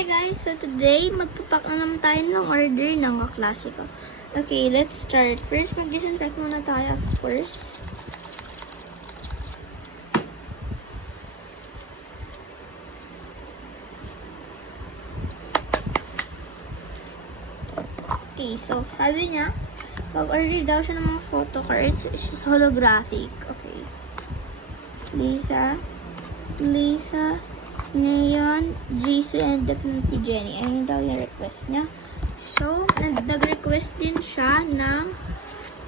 Hi guys! So today, magpapak na naman tayo ng order ng kaklase ko. Okay, let's start. First, mag-disinfect muna tayo, of course. Okay, so sabi niya, mag-order daw siya ng mga photo cards. She's holographic. Okay. Lisa, Neon, Jisoo, and definitely Jenny. Ayun daw yung request niya. So, nag-request din siya ng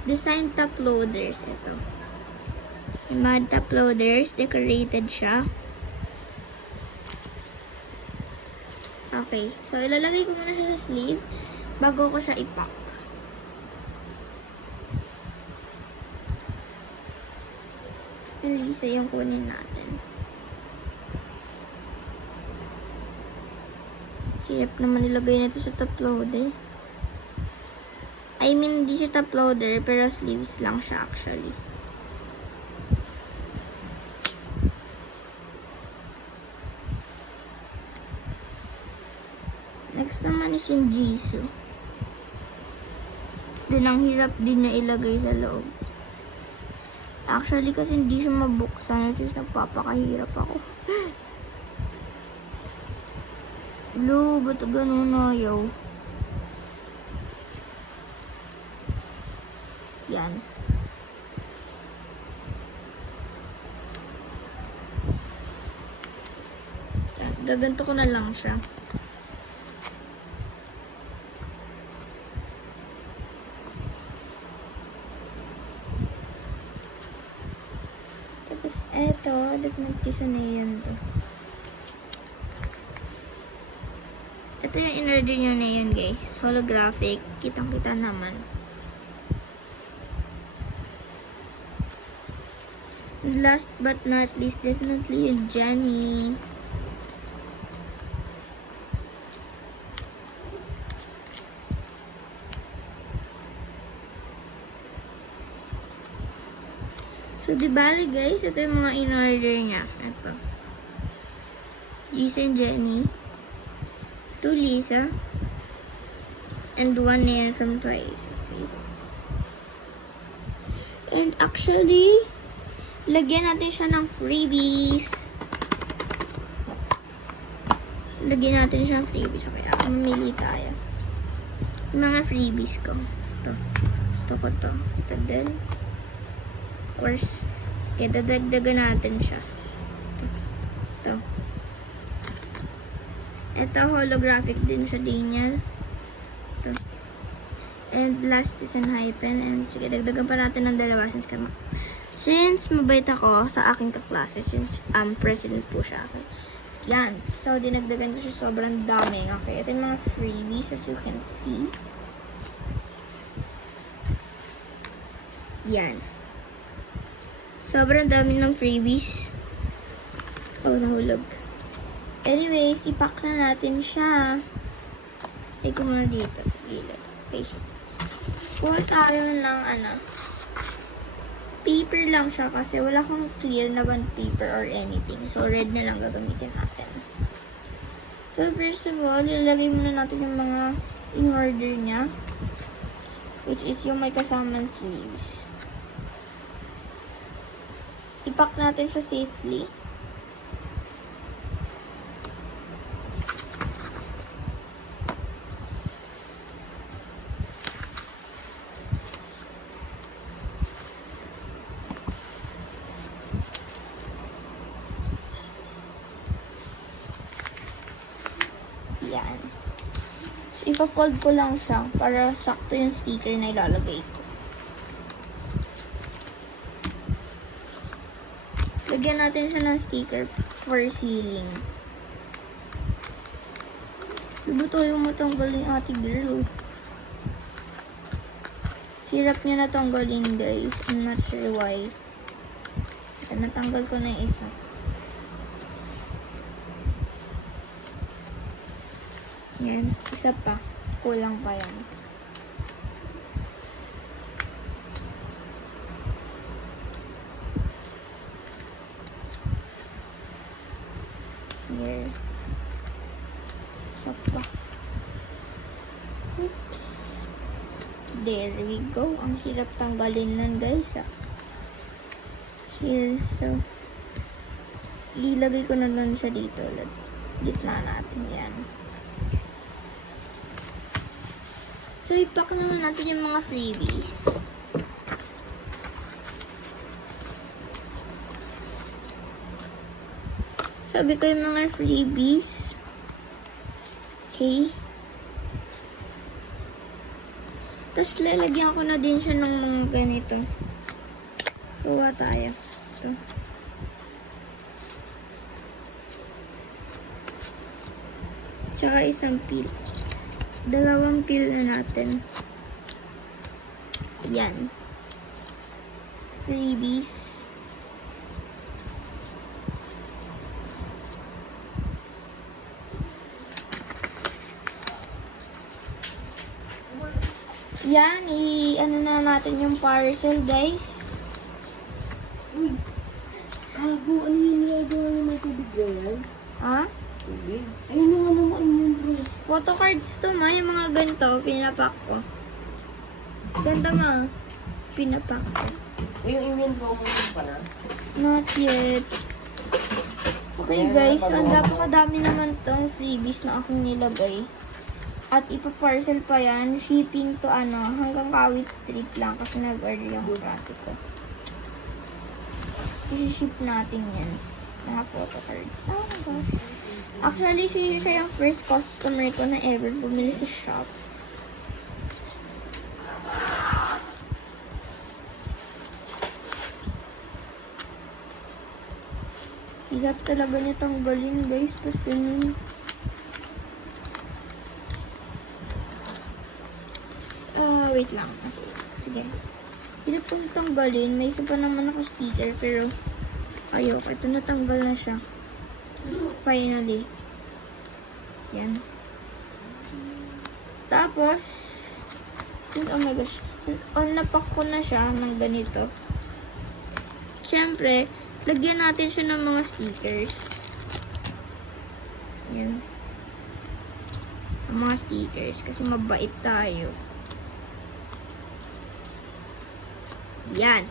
design top loaders. Ito. Yung mga top loaders, decorated siya. Okay. So, ilalagay ko muna siya sa sleeve bago ko siya ipack. Lisa yung kunin natin. Hirap naman nilagay nito sa top loader. I mean, hindi siya top loader, pero sleeves lang siya actually. Next naman is yung Jisoo. Din ang hirap din na ilagay sa loob. Actually, kasi hindi siya mabuksan. Which is nagpapakahirap ako. Lo, ba't ganun ayaw? Yan. Gaganto ko na lang siya. Tapos, eto, definitely sa Neon to. Ito yung in-order nyo na yun, guys. Holographic. Kitang-kita naman. Last but not least, definitely yung Jenny. So, di bali, guys, ito yung mga in-order niya. Ito. Jisoo and Jenny. 2 Lisa, and 1 Neon from Twice. Okay. And actually, lagyan natin siya ng freebies. Lagyan natin siya ng freebies. Okay, mamili tayo. Mga freebies ko. Ito. Gusto ko to. Ito din. Of course, okay, dadagdagan natin siya. Ito. Ito, holographic din siya din yan. Ito. And last is an hypen. And sige, dagdagan pa natin ng dalawa since mabait ako sa aking kaklase. Since president po siya. Okay. Yan. So, dinagdagan ko siya sobrang dami. Okay, ito yung mga freebies as you can see. Yan. Sobrang dami ng freebies. Oh, nahulog. Anyways, ipack na natin siya. Take ko muna dito sa gilid. Okay. Kuha tayo ng paper lang siya kasi wala akong clear na bond paper or anything. So, red na lang gagamitin natin. So, first of all, ilalagay muna natin yung mga in-order niya. Which is yung may kasamang sleeves. Ipack natin siya safely. Yan. So, ipa-fold ko lang siya para sakto yung sticker na ilalagay ko. Lagyan natin siya ng sticker for sealing. Lubuto yung matanggalin ate girl. Hirap niya natanggalin, guys. I'm not sure why. Natanggal ko na yung isa. Yan. Isa pa. Kulang pa yan. here. Isa pa. Oops. There we go. Ang hirap tanggalin nun, guys. Here. So, ilagay ko na lang siya dito. Gitna natin yan. So, ipack naman natin yung mga freebies. Sabi ko yung mga freebies. Okay. Tapos, lalagyan ko na din siya ng mga ganito. Kuha tayo. Ito. Tsaka isang peel. 2 peel na natin. Yan. Freebies. Yan, ano na natin yung parcel, guys. Uy, gago, ano yung nilagawa ng mga tubig na yan? Ha? Tubig? Ayun yung ano mo, ayun bro. Photo cards to, ma. Yung mga ganito, pinapak ko. Ganda, ma. Pinapak ko. Uy, yung email bro, mo pa na? Not yet. Okay, guys. So, ang napakadami naman tong freebies na akong nilagay. At ipa-parcel pa yan. Shipping to hanggang Kawit Street lang kasi nag-order yung klase ko. I-ship natin yan. Mga photo cards. Oh my gosh. Actually, siya yung first customer ko na ever bumili sa shop. Hirap talaga niya tanggalin, guys. Basta yun. Wait lang. Sige. Hirap kong tanggalin. May isa pa naman ako sticker, pero ayoko. Ito natanggal na siya. Finally. Yan. Tapos, oh my gosh. Napak ko na siya ng ganito. Siyempre, lagyan natin siya ng mga stickers. Yan. Ang mga stickers. Kasi mabait tayo. Yan.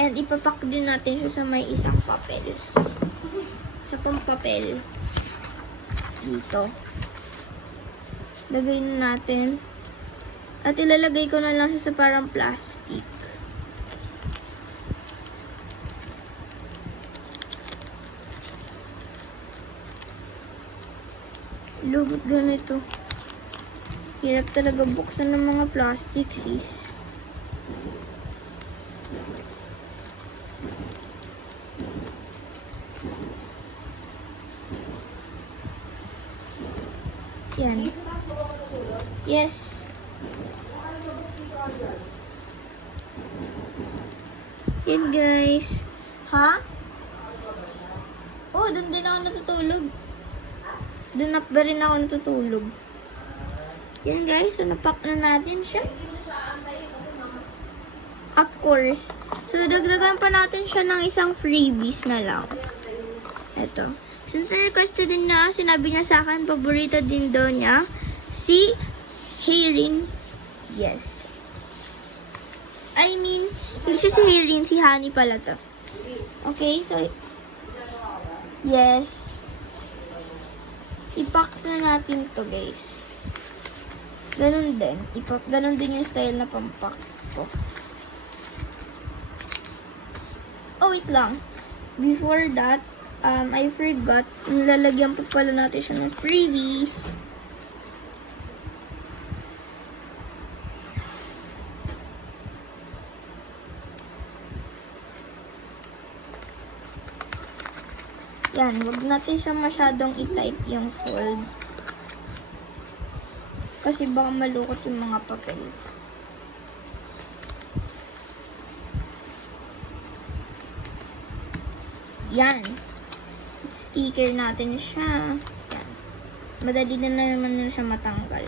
And ipapak din natin siya sa may isang papel. Sa pang papel. Dito. Lagay na natin. At ilalagay ko na lang siya sa parang plastic. Lugod ganito. Hirap talaga buksan ng mga plastic, sis. Yan. Yes. Yan, guys. Ha? Oh, doon din ako natutulog. Doon na ba rin ako natutulog. Yan, guys. So, napak na natin siya. Of course. So, dagdagan pa natin siya ng isang freebies na lang. Ito. Since na-requested din na, sinabi niya sa akin, paborito din daw niya, si Hayrin. Yes. I mean, hindi siya si Hayrin, si Honey pala to. Okay, so, yes. Ipack na natin to, guys. Ganun din. Ganun din yung style na pampack ko. Oh, wait lang. Before that, I forgot. Nilalagyan po pala natin siya ng freebies. Yan. Huwag natin siya masyadong i-tight yung fold. Kasi baka malukot yung mga papel. Yan. Sticker natin siya. Yan. Madali na naman siya matanggal.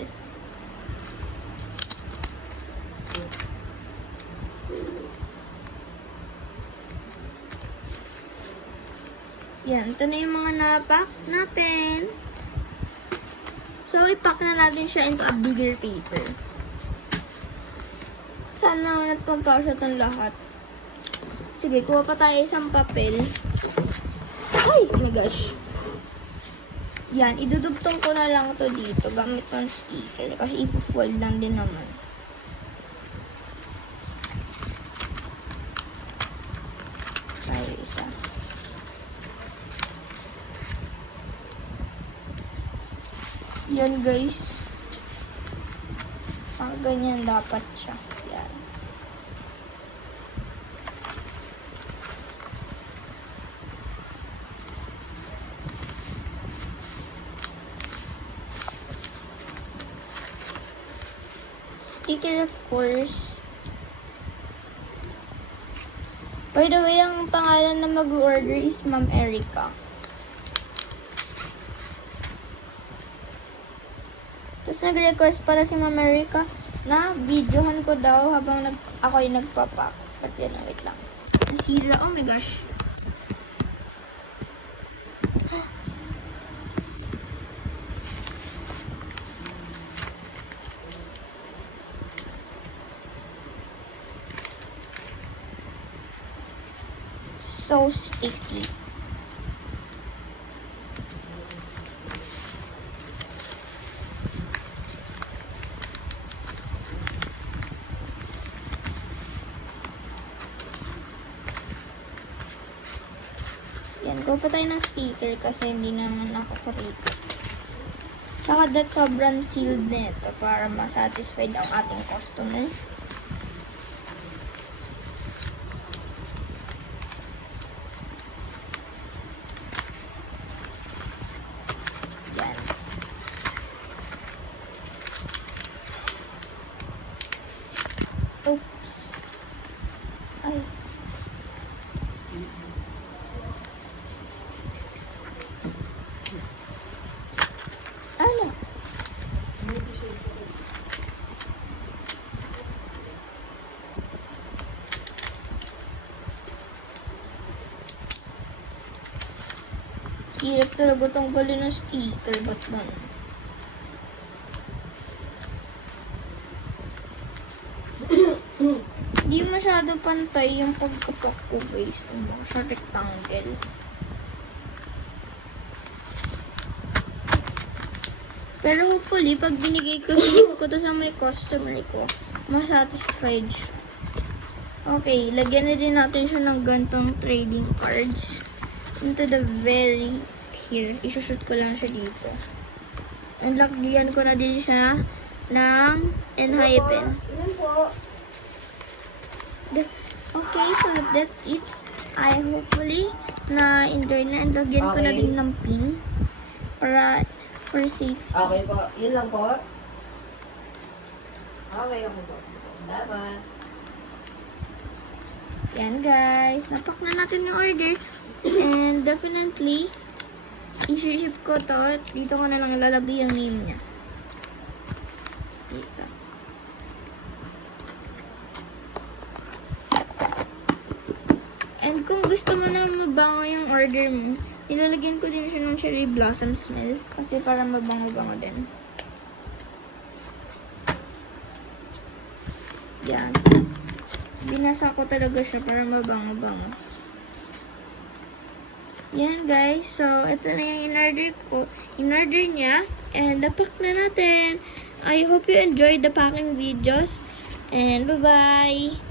Yan. Ito na yung mga napak natin. So, ipack na natin siya into a bigger paper. Sana nagpampasya itong lahat. Sige, kuha pa tayo isang papel. Ay, oh my gosh. Yan, idudugtong ko na lang to dito gamit ng sticker kasi ipo-fold lang din naman. Tayo isa. Yan guys. Ganyan dapat siya. Yan. Sticker, of course. By the way, ang pangalan na mag-order is Ma'am Erica. Tapos nag-request pala si Ma'am Erica na videohan ko daw habang ako ay nagpapak. But yan, wait lang. Nasira, oh my gosh. So sticky. Yan, go pa tayo ng sticker kasi hindi naman ako kurito. Tsaka that sobrang sealed nito para ma-satisfied ang ating customer. Yan. Oops. Ay. Ano? Hirap talaga tanggalin ng sticker, ba't ganun? Hindi masyado pantay yung pagkapak ko guys. Sa rectangle. Pero hopefully, pag binigay ko to sa may customer ko, masatisfied siya. Okay, lagyan na din natin siya ng gantong trading cards. Into the very here. Isushoot ko lang siya dito. And lagyan ko na din siya ng Enhypen. Okay, so that's it. I hopefully na enjoy na. And lagyan ko na din ng pin para for safe. Okay po. Yun lang po. Okay ako po. Dapat. Yan guys, napak na natin yung orders. And definitely, i-ship ko to. Dito ko na lang lalagay yung name niya. Dito. And kung gusto mo na mabango yung order mo, ilalagyan ko din siya ng cherry blossom smell. Kasi para mabango-bango din. Yan. Binasa ko talaga siya para mabango-bango. Yan guys. So, ito na yung in-order ko. In-order niya. And napak na natin. I hope you enjoyed the packing videos. And bye-bye!